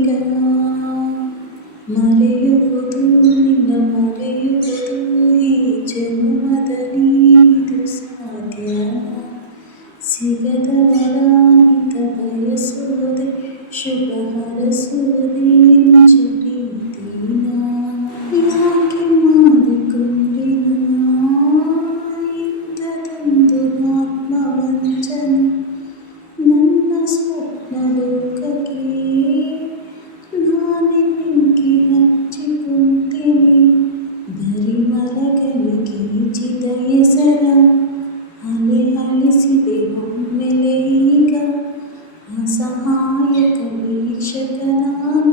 ಈಗ ಮರೆಯುವುದು ನಿನ್ನ ಮರೆಯುವುದು ಈ ಜನ್ಮದಲ್ಲಿ ಇದು ಸಾಧ್ಯ ಸಿಗದವರ ಹಿತ ಬಯಸುವುದೇ ಶುಭ ಹರಸುವುದೇ ನಿಜ ಪ್ರೀತಿನ ಯಾಕೆ ಮಾಡಿಕೊಂಡಿನ ಇಂಥದೊಂದು ಆತ್ಮವಂಚನೆ ನನ್ನ ಸ್ವಪ್ನ ಲೋಕಕ್ಕೆ ನಾನೇ ಬೆಂಕಿ ಹಚ್ಚಿಕೊಂತೀನಿ ಬರಿ ಮರಗಳಿಗೆ ಚಿತ ಹೆಸರ ಅಲೆ ಅಳಿಸಿದೆ ಒಮ್ಮೆಲೆ ಈಗ ಅಸಹಾಯಕ ವೀಕ್ಷಕ ನಾನು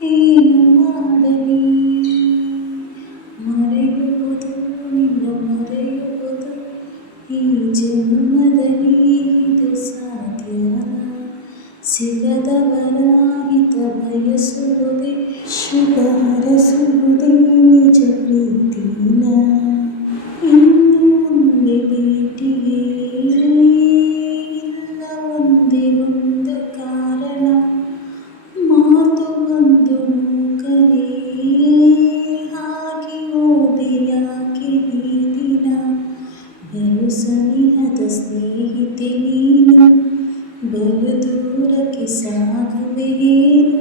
ಏನು ಮಾಡಲಿ ಮರೆಯುವುದು ನಿನ್ನ ಮರೆಯುವುದು ಈ ಜನ್ಮದಲ್ಲಿ ಇದು ಸಾಧ್ಯನ ಸಿಗದವರ ಹಿತ ಬಯಸುವುದೇ ಶುಭ ಹರಸುವುದೇ ನಿಜ ಪ್ರೀತಿನ ಇನ್ನು ಮುಂದೆ ಭೇಟಿಗೆ ಇಲ್ಲ ಒಂದೇ ಒಂದು ಕಾರಣ ಮಾತು ಬಂದು ಮೂಕರೇ ಹಾಗೆ ಹೋದೆ ಯಾಕೆ ಈ ದಿನ ಬಲು ಸನಿಹದ ಸ್ನೇಹಿತೆ ನೀನು ಬಲು ದೂರಕ್ಕೆ ಸಾಗುವೆಯೇನು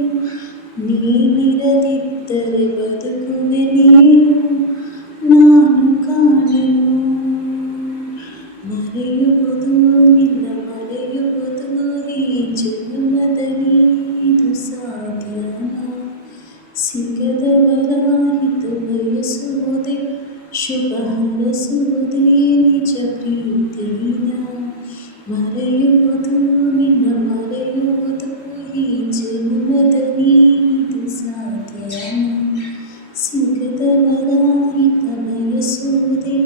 ನೀನಿರದಿದ್ದರೆ ಬದುಕುವೆ ನೀನು ನಾನು ಕಾಣೆನು ಮರೆಯುವುದು ನಿನ್ನ ಮರೆಯುವುದು ಈ ಜನ್ಮದಲ್ಲಿ ಇದು ಸಾಧ್ಯನ ಸಿಗದವರ ಹಿತ ಬಯಸುವುದೇ ಶುಭ ಹರಸುವುದೇ ನಿಜ ಪ್ರೀತಿನ ಮರೆಯುವುದು ನಿನ್ನ ಮರೆಯುವುದು ಈ ಜನ್ಮದಲ್ಲಿ ಇದು ಸಾಧ್ಯನ ಸಿಗದವರ ಹಿತ ಬಯಸುವುದೇ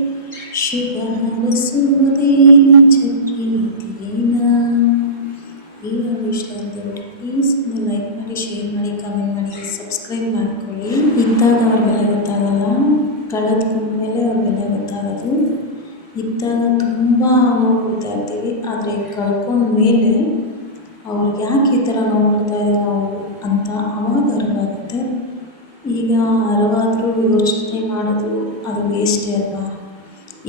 ಶುಭ ಹರಸುವುದೇ ನಿಜ ಪ್ರೀತಿನ ಈ ಹಾಡು ಇಷ್ಟ ಆಗಿದ್ದರೆ ಪ್ಲೀಸ್ ಒಂದು ಲೈಕ್ ಮಾಡಿ ಶೇರ್ ಮಾಡಿ ಕಮೆಂಟ್ ಮಾಡಿ ಸಬ್ಸ್ಕ್ರೈಬ್ ಮಾಡಿಕೊಳ್ಳಿ ಇದ್ದಾಗ ಅವ್ರ ಬೆಲೆ ಗೊತ್ತಾಗಲ್ಲ ಕಳೆದ್ಕೊಂಡ್ಮೇಲೆ ಅವ್ರ ಬೆಲೆ ಗೊತ್ತಾಗೋದು ಇದ್ದಾಗ ತುಂಬ ನೋವು ಕೊಡ್ತಾ ಇರ್ತೀವಿ ಆದರೆ ಕಳ್ಕೊಂಡ್ಮೇಲೆ ಅವ್ರಿಗೆ ಯಾಕೆ ಈ ಥರ ನೋವು ಕೊಡ್ತಾ ಇದ್ದಾರೆ ನಾವು ಅಂತ ಅವಾಗ ಅರಿವಾಗುತ್ತೆ ಈಗ ಅರಿವಾದರೂ ಯೋಚನೆ ಮಾಡೋದು ಅದು ವೇಸ್ಟೇ ಅಲ್ವಾ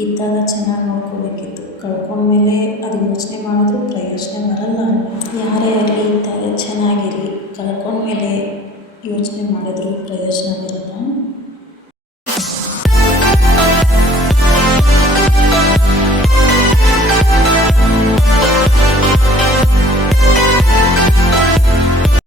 ಇದ್ದಾಗ ಚೆನ್ನಾಗಿ ನೋಡ್ಕೋಬೇಕಿತ್ತು ಕಳ್ಕೊಂಡ್ಮೇಲೆ ಅದು ಯೋಚನೆ ಮಾಡಿದ್ರೂ ಪ್ರಯೋಜನ ಬರಲ್ಲ ಯಾರೇ ಆಗಲಿ ಇದ್ದಾಗ ಚೆನ್ನಾಗಿರಿ ಕಳ್ಕೊಂಡ್ಮೇಲೆ ಯೋಚನೆ ಮಾಡಿದ್ರೂ ಪ್ರಯೋಜನ ಬರುತ್ತೆ.